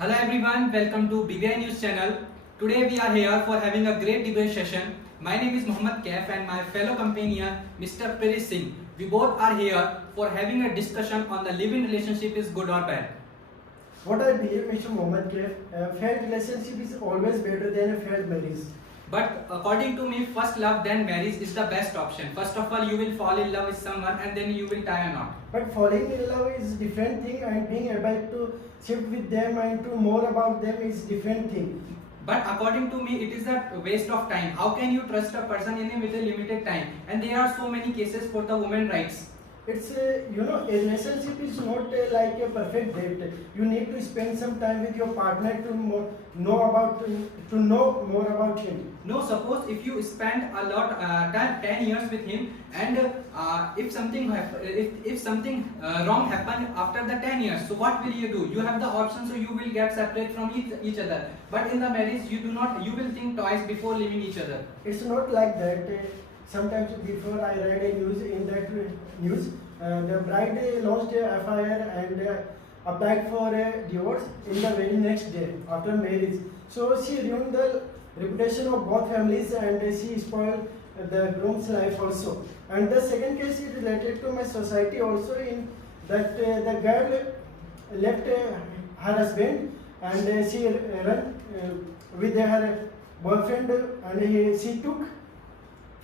Hello everyone, welcome to BBI News channel. Today we are here for having a great debate session. My name is Mohammad Kaif and my fellow companion Mr. Piri Singh. We both are here for having a discussion on the living relationship is good or bad. What I believe, Mr. Mohammad Kaif, a fair relationship is always better than a fair marriage. But according to me, first love then marriage is the best option. First of all, you will fall in love with someone and then you will tie a knot. But falling in love is different thing and being able to shift with them and to more about them is different thing. But according to me, it is a waste of time. How can you trust a person with a limited time? And there are so many cases for the women rights. It's a relationship is not like a perfect date. You need to spend some time with your partner to know more about him. No, suppose if you spend a lot 10 years with him and if something wrong happen after the 10 years, so what will you do? You have the option, so you will get separate from each other. But in the marriage, you do not. You will think twice before leaving each other. It's not like that. Sometimes before I read a news, in that news, the bride launched a FIR and applied for a divorce in the very next day after marriage. So she ruined the reputation of both families and she spoiled the groom's life also. And the second case is related to my society also, in that the girl left her husband and she ran with her boyfriend and she took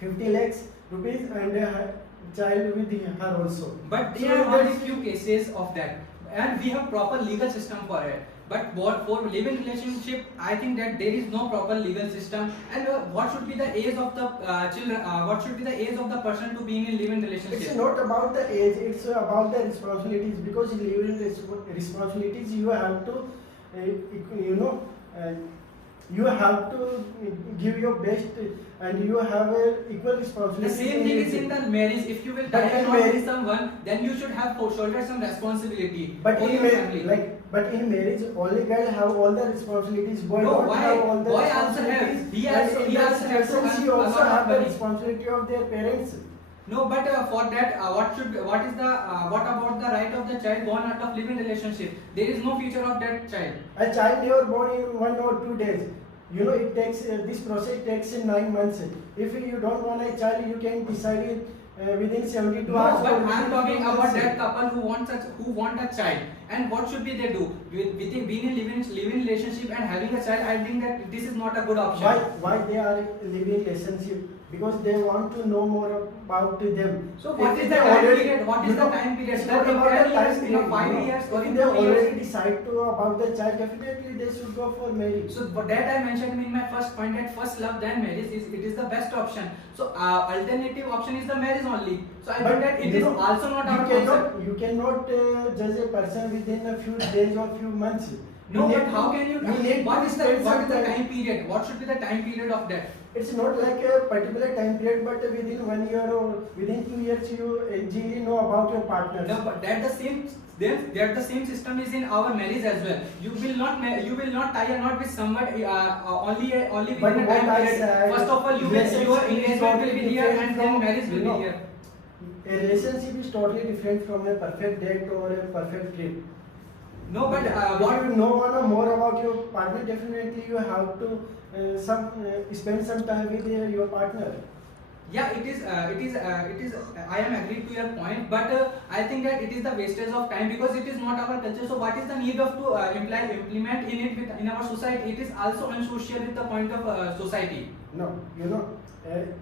50 lakhs rupees and her child with her also. But there are only few cases of that, and we have proper legal system for it. But for living relationship, I think that there is no proper legal system. And what should be the age of the children? What should be the age of the person to be in a living relationship? It's not about the age; it's about the responsibilities. Because in living responsibilities, you have to, you have to give your best, and you have a equal responsibility. The same thing is in the marriage. If you will tie a knot with someone, then you should have shoulder some responsibility. But in marriage, only girl have all the responsibilities. Boy don't have all the responsibilities. He also has also have the responsibility of their parents. No, but for that, what about the right of the child born out of living relationship? There is no future of that child. A child never born in 1 or 2 days. It takes this process takes 9 months. If you don't want a child, you can decide it within 72 hours. No, but I am talking about that couple who want a child, and what should be they do with being in living relationship and having a child? I think that this is not a good option. Why they are living relationship? Because they want to know more about them. So what is the time period? What is the time period? It's not about the time period. 5 years or if they already decide about the child, definitely they should go for marriage. So for that I mentioned in my first point that first love then marriage is the best option. So alternative option is the marriage only. So I think that it is also not our concept. You cannot judge a person within a few days or few months. No, but how can you? What is the time period? What should be the time period of that? It's not like a particular time period, but within 1 year or within 2 years, you easily know about your partner. No, but that the same system is in our marriage as well. You will not tie a knot with somebody only within a time period. First of all, your engagement will be here and then marriage will be here. A relationship is totally different from a perfect date or a perfect trip. No, but what you know more about your partner, definitely you have to spend some time with your partner. Yeah, it is. I am agreed to your point, but I think that it is the wastage of time because it is not our culture. So, what is the need of to implement in our society? It is also unsocial with the point of society. No,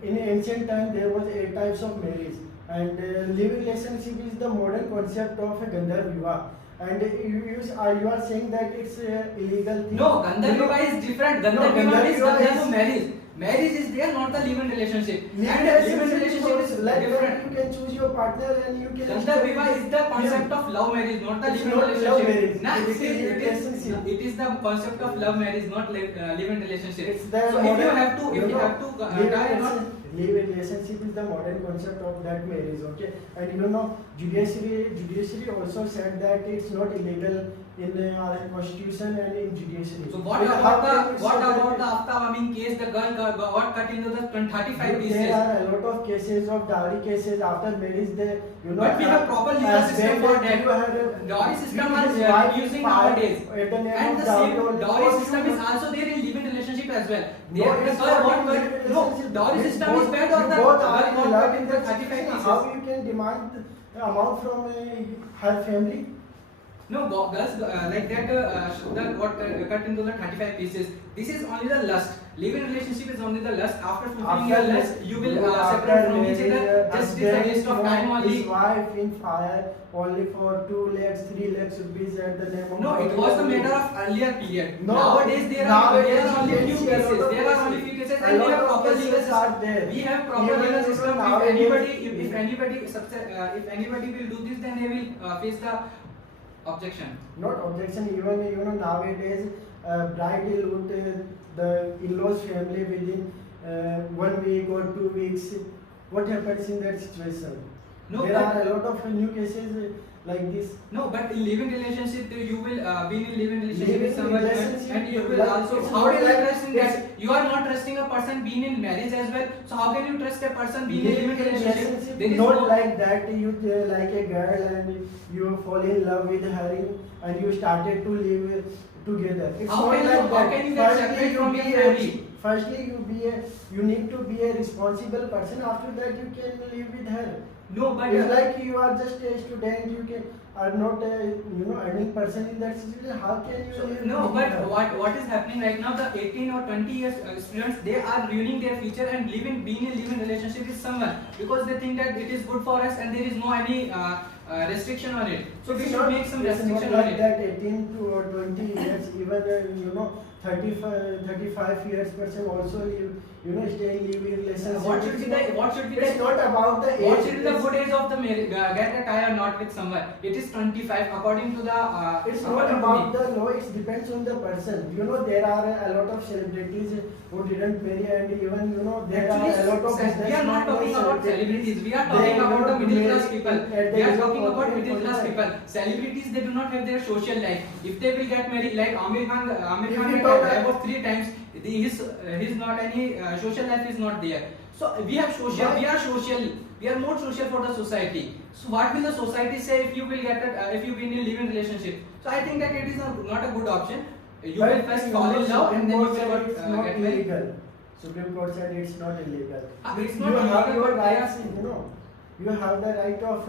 in ancient time there was 8 types of marriage, and living relationship is the modern concept of a Gandharva Vivah. And you are saying that it's illegal thing. No, Gandharva Vivah is different. Gandharva Vivah is Gandharva marriage. Marriage is there, not the living relationship. Living relationship is like different. You can choose your partner and you can. Gandharva Vivah is the concept of love marriage, not the living relationship. It is the concept of love marriage, not living relationship. So if you have to living relationship is the modern concept of that marriage, okay? And judiciary also said that it's not illegal in our constitution and in judiciary. So what about the Aftab Amin case? The girl got cut into the 35 pieces. There are a lot of cases of dowry cases after marriage. They, you know, But we have proper legal system for that. Dowry system are using nowadays. And the same dowry system is also there in living relationship as well. Dowry system is bad or the girl got cut into 35 pieces. How you can demand the amount from her family? No, girls like that got cut into the 35 pieces. This is only the lust. Living relationship is only the lust. After fulfilling your lust, you will separate from each other. Just it is a waste of time only. His wife in fire only for 2 lakhs, 3 lakhs rupees at the name of. No, it was the matter of earlier period. No, Nowadays there are only few see a cases. lot of There are only few cases, and we have proper legal system. We have proper legal system. If anybody will do this, then they will face the objection. Not objection, even you know nowadays bride will loot the in-laws family within 1 week or 2 weeks. What happens in that situation? No, there are a lot of new cases like this. No, but in living relationship you will be in living relationship with Living someone relationship and you will like also it's how not can you like trust in that? You are not trusting a person being in marriage as well. So how can you trust a person being in living relationship? There is not no like that. You like a girl and you fall in love with her and you started to live together. It's How not can like you- that. how can you get separate from your family? Firstly, you need to be a responsible person. After that, you can live with her. No, but It's like you are just a student. You are not a earning person in that situation. How can you live? no, with but her? what is happening right now? The 18 or 20 years students, they are ruining their future and being in living relationship with someone because they think that it is good for us and there is no any restriction on it. So we should make some restriction on like it. that 18 to or 20 years, even 35 years person also live, stay in living relationship. What should be It's not about the age. what should be the good age of the marriage, get a tie or not with someone? It is 25 according to the It's not according to about me. the law, it depends on the person. There are a lot of celebrities who didn't marry and even, there are a lot of Actually, we are not talking about celebrities. We are talking about the middle class people. We are talking about middle class people. Celebrities, they do not have their social life. If they will get married, like Amir Khan got divorced 3 times. His not any social life is not there. So we have social. We are social. We are more social for the society. So what will the society say if you will if you be in a living relationship? So I think that it is not a good option. You will first fall in love and then you will it's not get married. illegal. Supreme Court said it's not illegal. It's not You have illegal, your but they rights, you have the right of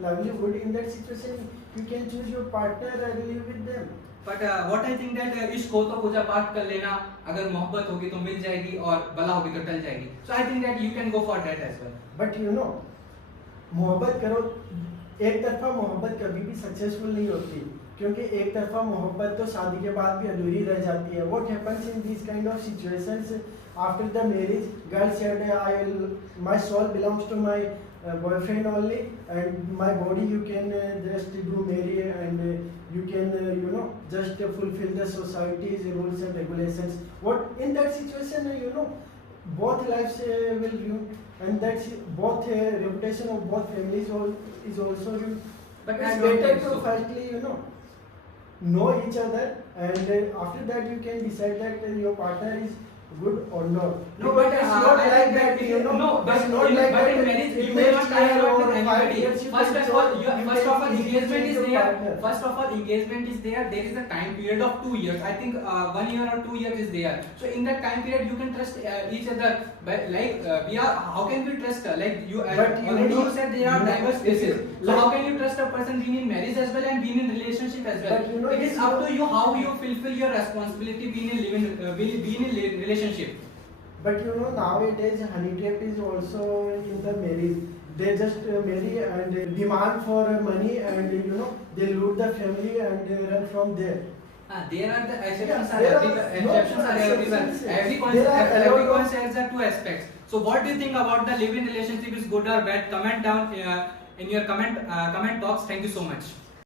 livelihood in that situation. You can choose your partner and live with them. But what I think that इश्क हो तो पूजा पाठ कर लेना, अगर मोहब्बत होगी तो मिल जाएगी और बला होगी तो टल जाएगी. So I think that you can go for that as well. But मोहब्बत करो, एक तरफा मोहब्बत कभी भी सक्सेसफुल नहीं होती क्योंकि एक तरफा मोहब्बत तो शादी के बाद भी अधूरी रह जाती है. What happens in these kind of situations after the marriage? Girl said, my soul belongs to my boyfriend only, and my body you can just do marry and you can just fulfill the society's rules and regulations. What in that situation both lives will ruin, and that's both reputation of both families is also ruined. But It's I don't better think to so. firstly know each other, and after that you can decide that your partner is good or not. No, Because but it's not I like think that, No, but it's not in, like but that in marriage in you will not next tie a year knot or with 5 anybody. years you First can of all, choose- you first can of all, easily engagement change is your there. partner. First of all, engagement is there. There is a time period of 2 years. I think 1 year or 2 years is there. So in that time period, you can trust each other. But we are, how can we trust? Like you, But already you said there are diverse cases. So like- how can you trust a person being in marriage as well and being in relationship as well? But It is up to you how you fulfill your responsibility being in relationship. But nowadays honey trap is also in the marriage. They just marry and demand for money, and they loot the family and run from there. There are the exceptions Yeah, are there are everywhere. no Exceptions are everywhere. exceptions. Every There are a lot everyone of- says there are 2 aspects. So what do you think about the living relationship is good or bad? Comment down in your comment box. Thank you so much.